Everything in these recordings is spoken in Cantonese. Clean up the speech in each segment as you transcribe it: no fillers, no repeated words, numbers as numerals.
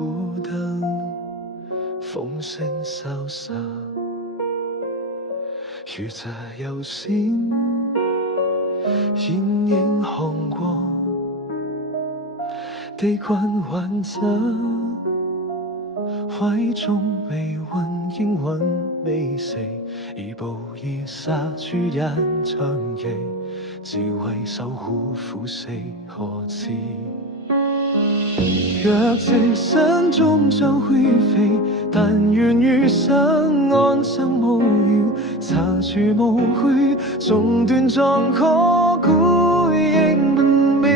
孤燈，風聲蕭瑟，如這有線顯影看過，地困患者，懷中未溫應允未死，而步已殺出一場役，只為守護苦死何止？若這生終將灰飛，但願餘生安生無虞，擦住無悔，縱斷狀可孤影不滅。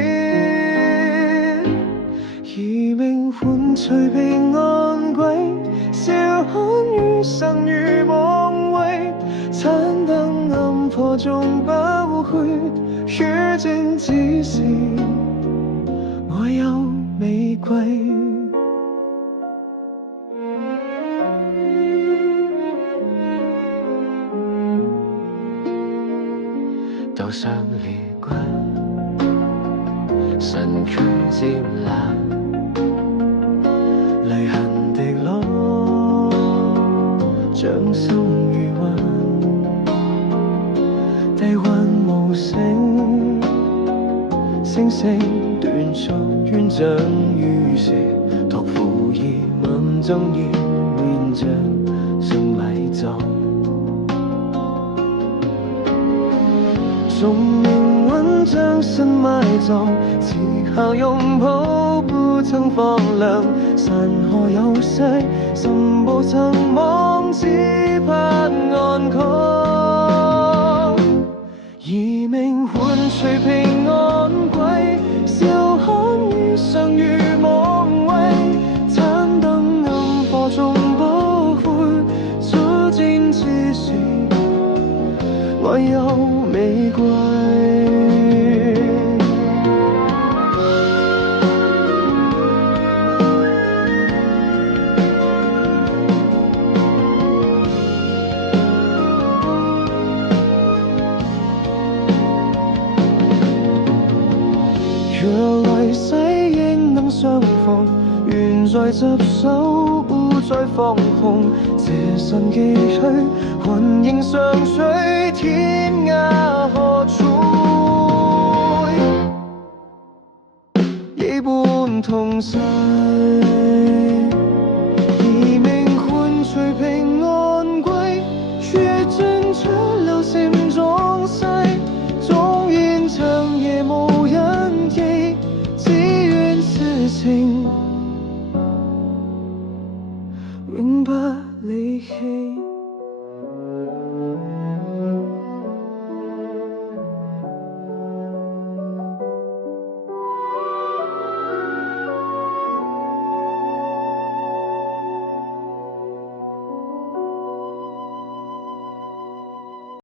以命換取平安歸，笑看餘生如夢寐，殘燈暗火中不悔，如今只是我有玫瑰。道上離骨，身軀漸冷，淚痕滴落，掌心餘溫，低溫無聲，星星斷續冤掌於蛇，託付意問爭議面着生埋葬。縱命運將身埋葬，此刻擁抱不曾放亮，山河有勢，心不曾忘，只盼安康。以命換取平安歸，笑看餘生如夢寐，殘燈暗火中不悔，初見之時我有玫瑰。若來世應能相逢，願再執手，不再放空，這身寄去，魂影相隨，天涯何處？一般同逝，以命換取平安歸，如盡出了心中逝，縱然長夜無人記，只願此情永不離棄。